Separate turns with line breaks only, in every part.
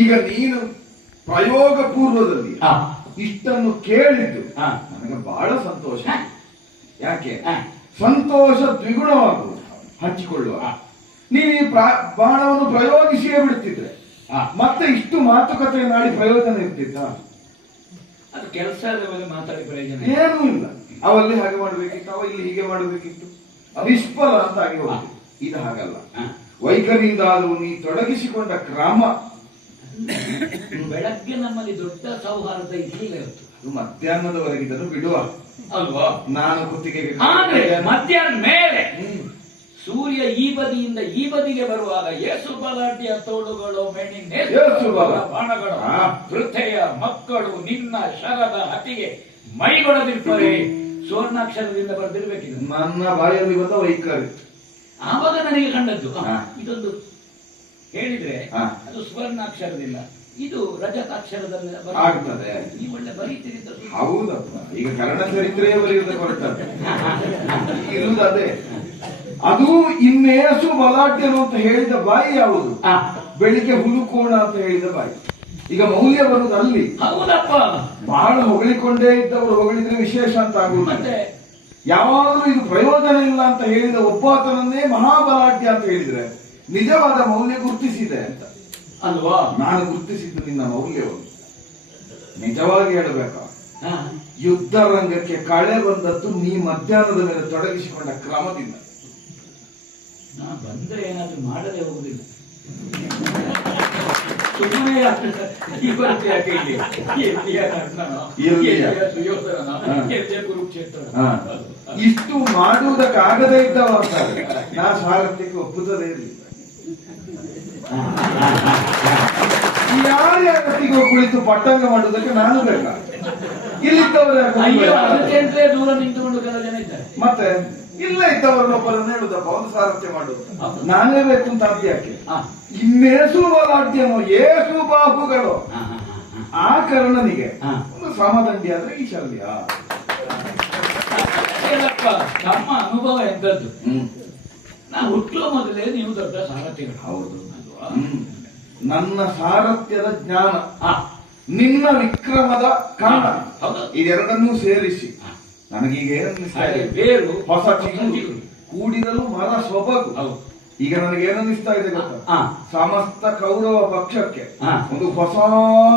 ಈಗ ನೀನು ಪ್ರಯೋಗ ಪೂರ್ವದಲ್ಲಿ ಇಷ್ಟನ್ನು ಕೇಳಿದ್ದು ನನಗೆ ಬಹಳ ಸಂತೋಷ. ಯಾಕೆ. ಸಂತೋಷ ದ್ವಿಗುಣವಾಗುವುದು. ಹಂಚಿಕೊಳ್ಳುವ ನೀನು ಈ ಬಾಣವನ್ನು ಪ್ರಯೋಗಿಸಿಯೇ ಬಿಡ್ತಿದ್ರೆ. ಮತ್ತೆ ಇಷ್ಟು ಮಾತುಕತೆ ಮಾಡಿ ಪ್ರಯೋಜನ ಇರ್ತಿತ್ತ?
ಅದು ಕೆಲಸ ಮಾತಾಡಿ ಪ್ರಯೋಜನ.
ಏನೂ ಇಲ್ಲ. ಅವಲ್ಲಿ ಹಾಗೆ ಮಾಡಬೇಕಿತ್ತು ಅವ ಇಲ್ಲಿ ಹೀಗೆ ಮಾಡಬೇಕಿತ್ತು. ನಿಷ್ಫಲ ಅಂತ ಆಗಿ ಇದು ಹಾಗಲ್ಲ. ವೈಖರಿಯಿಂದ ಆದರೂ ನೀ ತೊಡಗಿಸಿಕೊಂಡ ಕ್ರಮ
ಬೆಳಗ್ಗೆ ನಮ್ಮಲ್ಲಿ ದೊಡ್ಡ ಸೌಹಾರ್ದ ಇರಲಿಲ್ಲ ಇವತ್ತು.
ಅದು ಮಧ್ಯಾಹ್ನದವರೆಗಿದ್ದನ್ನು ಬಿಡುವ.
ಅಲ್ವಾ?
ನಾನು ಕುತ್ತಿಗೆಗೆ
ಆದ್ರೆ ಮಧ್ಯಾಹ್ನ ಮೇಲೆ ಸೂರ್ಯ ಈ ಬದಿಯಿಂದ ಈ ಬದಿಗೆ ಬರುವಾಗ ಯೇಸು ಬಲಾಟಿಯ ತೋಳುಗಳು ಮೆಣ್ಣಿನ. ಬಾಣಗಳು ವೃದ್ಧೆಯ ಮಕ್ಕಳು ನಿನ್ನ ಶರದ ಹತಿಗೆ ಮೈಗೊಳದಿರ್ತಾರೆ ಸುವರ್ಣಾಕ್ಷರದಿಂದ ಬರೆದಿರ್ಬೇಕಿದೆ.
ನನ್ನ ಬಾಯಲ್ಲಿ ಬಂದ ವೈಖರಿ
ಆವಾಗ ನನಗೆ ಕಂಡದ್ದು. ಇದೊಂದು ಹೇಳಿದ್ರೆ. ಅದು ಸುವರ್ಣಾಕ್ಷರದಿಂದ ಇದು ರಜತಾಕ್ಷರದಲ್ಲಿ.
ಆಗ್ತದೆ.
ಈ ಒಳ್ಳೆ
ಹೌದಪ್ಪ. ಈಗ ಕನ್ನಡ ಚರಿತ್ರೆಯೇ ಬರೆಯುವುದಕ್ಕೆ ಹೊರಟದ್ದು ಇರುವುದು ಅದೇ ಅದು ಇನ್ನೇಸು ಬಲಾಢ್ಯರು ಅಂತ ಹೇಳಿದ ಬಾಯಿ ಯಾವುದು? ಬೆಳಿಗ್ಗೆ ಹುಡುಕೋಣ ಅಂತ ಹೇಳಿದ ಬಾಯಿ. ಈಗ ಮೌಲ್ಯ ಬರುವುದು ಅಲ್ಲಿ
ಹೌದಪ್ಪ.
ಬಹಳ ಹೊಗಳಿಕೊಂಡೇ ಇದ್ದವರು ಹೊಗಳಿದ್ರೆ ವಿಶೇಷ ಅಂತ ಆಗುತ್ತೆ
ಮತ್ತೆ?
ಯಾವಾಗಲೂ ಇದು ಪ್ರಯೋಜನ ಇಲ್ಲ ಅಂತ ಹೇಳಿದ ಒಬ್ಬಾತನನ್ನೇ ಮಹಾಬಲಾಢ್ಯ ಅಂತ ಹೇಳಿದ್ರೆ ನಿಜವಾದ ಮೌಲ್ಯ ಗುರುತಿಸಿದೆ ಅಂತ.
ಅಲ್ವಾ?
ನಾನು ಗುರುತಿಸಿದ್ದು ನಿನ್ನ ಮೌಲ್ಯವನ್ನು ನಿಜವಾಗಿ ಹೇಳಬೇಕ?
ಹಾ.
ಯುದ್ಧ ರಂಗಕ್ಕೆ ಕಳೆ ಬಂದದ್ದು ನೀ ಮಧ್ಯಾಹ್ನದ ಮೇಲೆ ತೊಡಗಿಸಿಕೊಂಡ ಕ್ರಮದಿಂದ.
ನಾ ಬಂದ್ರೆ ಏನಾದ್ರೂ ಮಾಡದೆ ಹೋಗುದಿಲ್ಲ. ಸುಮ್ಮನೆ ಈ ಬರ್ತೆ ಯಾಕೆ ಇಲ್ಲಿ? ಎಲ್ಲಿಯ ಕರ್ಣನೋ,
ಎಲ್ಲಿಯ?
ಎಲ್ಲಿಯ ಸುಯೋಧನನೋ,
ಹಾ.
ಎಲ್ಲಿಯ ಕುರುಕ್ಷೇತ್ರ?
ಇಷ್ಟು ಮಾಡುವುದಕ್ಕಾಗದೇ ಇದ್ದವ ಅಂತ ನಾ ಸಾರಥ್ಯಕ್ಕೆ ಒಪ್ಪುತ್ತದೆ ಇರಲಿಲ್ಲ. ಯಾರ್ಯಾರೊಟ್ಟಿಗೆ ಕುಳಿತು ಪಟ್ಟಂಗ ಮಾಡುವುದಕ್ಕೆ ನಾನು ಇಲ್ಲಿದ್ದವರು ಬೇಡ?
ಅಂತಲೇ ದೂರ ನಿಂತುಕೊಂಡು ಕೆಲವು ಜನ ಇದ್ದಾರೆ
ಮತ್ತೆ ಇಲ್ಲ ಇದ್ದವರನ್ನೊಬ್ಬರನ್ನ ಹೇಳುದಪ್ಪ ಒಂದು ಸಾರಥ್ಯ ಮಾಡುದು. ನಾನೇ ಬೇಕು ಅಂತ ಅದ್ ಯಾಕೆ. ಇನ್ನೇಸು ಬಲಾಢ್ಯನು ಏಸು ಬಾಹುಗಳು. ಆ ಕರ್ಣನಿಗೆ. ಒಂದು ಸಮದಂಡಿ ಆದ್ರೆ ಈ ಶಲ್ಯ
ನಮ್ಮ ಅನುಭವ ಎಂತದ್ದು
ಹ್ಮ್
ನಾ ಹುಟ್ಟುವ ಮೊದಲೇ ನೀವು ದೊಡ್ಡ ಸಾರಥ್ಯಗಳು
ಹೌದು. ನನ್ನ ಸಾರಥ್ಯದ ಜ್ಞಾನ
ಆ
ನಿನ್ನ ವಿಕ್ರಮದ ಕಾರಣ. ಇದೆರಡನ್ನೂ ಸೇರಿಸಿ. ನನಗೀಗ
ಬೇರು
ಹೊಸ ಚಿಗುರು
ಚಿಗುರು.
ಕೂಡಿರಲು ಮರ ಸೊಬಗು. ಈಗ ನನಗೆ ಏನನ್ನಿಸ್ತಾ ಇದೆ ಗೊತ್ತಾ
ಹಾ.
ಸಮಸ್ತ ಕೌರವ ಪಕ್ಷಕ್ಕೆ
ಹಾ.
ಒಂದು ಹೊಸ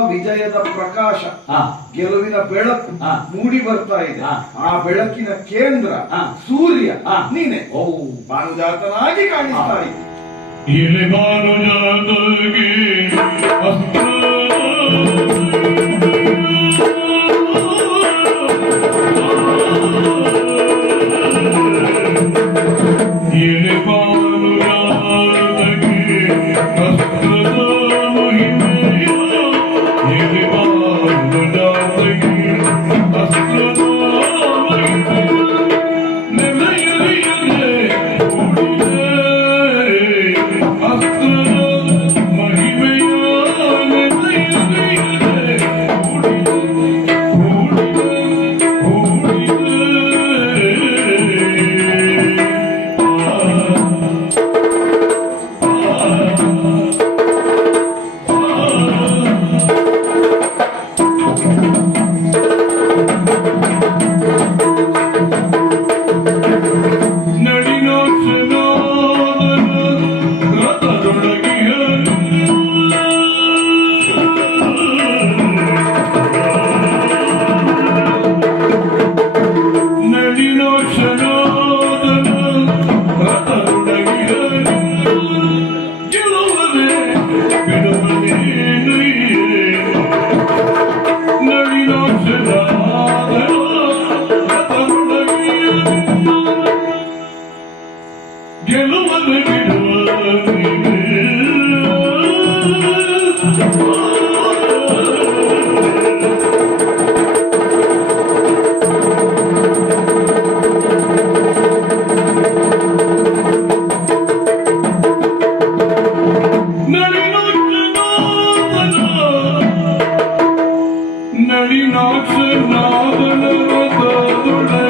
ವಿಜಯದ ಪ್ರಕಾಶ
ಹಾ.
ಗೆಲುವಿನ ಬೆಳಕು. ಮೂಡಿ ಬರ್ತಾ ಇದೆ. ಆ ಬೆಳಕಿನ ಕೇಂದ್ರ
ಹಾ.
ಸೂರ್ಯ
ಹಾ.
ನೀನೆ
ಓ
ಭಾನುಜಾತನಾಗಿ ಕಾಣಿಸ್ತಾ ಇದೆ
ಇಲ್ಲಿ Nari nok se na dole dole